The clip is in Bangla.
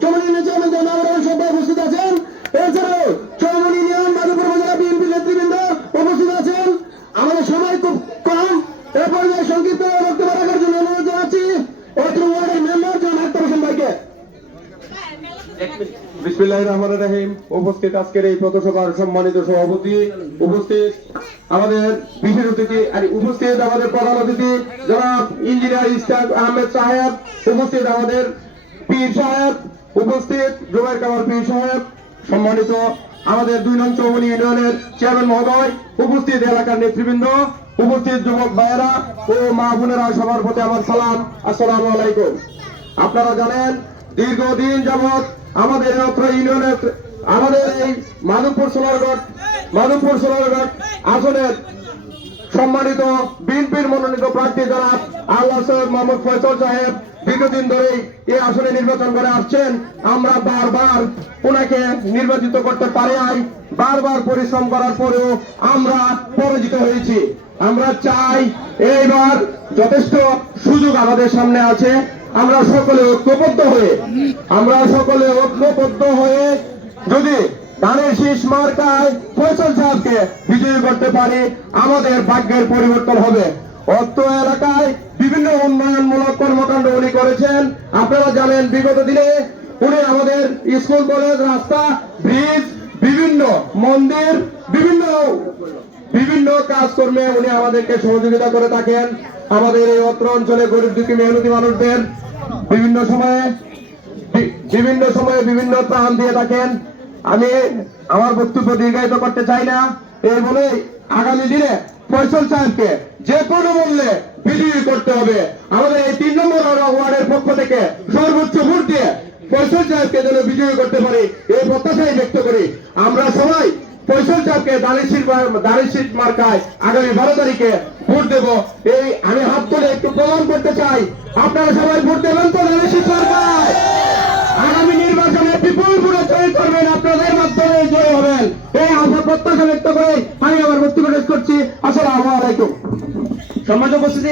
চৌমনি চেয়ারম্যান সবাই উপস্থিত আছেন। এছাড়াও চৌমনি ইউনিয়ন মাধবপুর উপজেলা বিএনপি নেতৃবৃন্দ উপস্থিত আছেন। আমাদের সময় খুব কম, এ পর্যায়ে সংক্ষিপ্ত বক্তব্য রাখার জন্য অনুরোধ জানাচ্ছি অত্র ওয়ার্ডের মেম্বার জনাব আক্তার হোসেন ভাইকে। বিসমিল্লাহির রহমানির রহিম। উপস্থিত আজকের এই পথসভার সম্মানিত সভাপতি, উপস্থিত আমাদের বিশেষ অতিথি, উপস্থিত আমাদের প্রধান অতিথি জনাব ইঞ্জিনিয়ার ইসহাক আহমেদ সাহেব, উপস্থিত আমাদের পীর সাহেব, উপস্থিত জুবাইর কামাল পীর সাহেব, সম্মানিত আমাদের 2 নং চৌমনি ইউনিয়নের চেয়ারম্যান মহোদয়, উপস্থিত এলাকার নেতৃবৃন্দ, উপস্থিত যুবক ভাইয়েরা ও মা বোনেরা, সবার প্রতি আমার সালাম, আসসালামু আলাইকুম। আপনারা জানেন দীর্ঘদিন যাবৎ আমাদের অত্র ইউনিয়নের আমাদের এই মাধবপুর সোনারগড় আসনের সম্মানিত বিএনপির মনোনীত প্রার্থী জনাব আল্লাহ সৈয়দ মোহাম্মদ ফয়সাল সাহেব দীর্ঘদিন ধরেই এই আসনে নির্বাচন করে আসছেন। আমরা বারবার ওনাকে নির্বাচিত করতে পারি নাই, বারবার পরিশ্রম করার পরেও আমরা পরাজিত হয়েছি। আমরা চাই এইবার যথেষ্ট সুযোগ আমাদের সামনে আছে, আমরা সকলে ঐক্যবদ্ধ হয়ে যদি ধানের শীষ মার্কায় ফয়সাল সাহেবকে বিজয়ী করতে পারি, আমাদের ভাগ্যের পরিবর্তন হবে। অত্র এলাকায় বিভিন্ন উন্নয়নমূলক কর্মকাণ্ড উনি করেছেন। আপনারা জানেন বিগত দিনে উনি আমাদের স্কুল, কলেজ, রাস্তা, ব্রিজ, বিভিন্ন মন্দির, বিভিন্ন কাজকর্মে উনি আমাদেরকে সহযোগিতা করে থাকেন। আমাদের এই অত্র অঞ্চলে গরিব দুঃখী মেহনতি মানুষদের বিভিন্ন সময়ে বিভিন্ন ত্রাণ দিয়ে থাকেন। আমি আমার বক্তব্য দীর্ঘায়িত করতে চাই না, এই বলে আগামী দিনে ফয়সাল সাহেবকে যে কোনো মূল্যে বিজয়ী করতে হবে। আমাদের এই 3 নম্বর ওয়ার্ডের পক্ষ থেকে সর্বোচ্চ ভোট দিয়ে ফয়সাল সাহেবকে যেন বিজয়ী করতে পারি, এই প্রত্যাশাই ব্যক্ত করি। আমরা সবাই ফয়সাল সাহেবকে ধানের শীষ মার্কায় আগামী 12 তারিখে ভোট দেব। এই আমি হাত তুলে একটু প্রমাণ করতে চাই, আপনারা সবাই ভোট দেবেন তো ধানের শীষ মার্কায়? আগামী নির্বাচনে বিপুল ভোটে জয়ী করবেন, আপনাদের মাধ্যমে জয়ী হবেন, এই আশা প্রত্যাশা ব্যক্ত করে আমি আমার বক্তব্য শেষ করছি। আসসালামু আলাইকুম। সম্মানিত উপস্থিতি।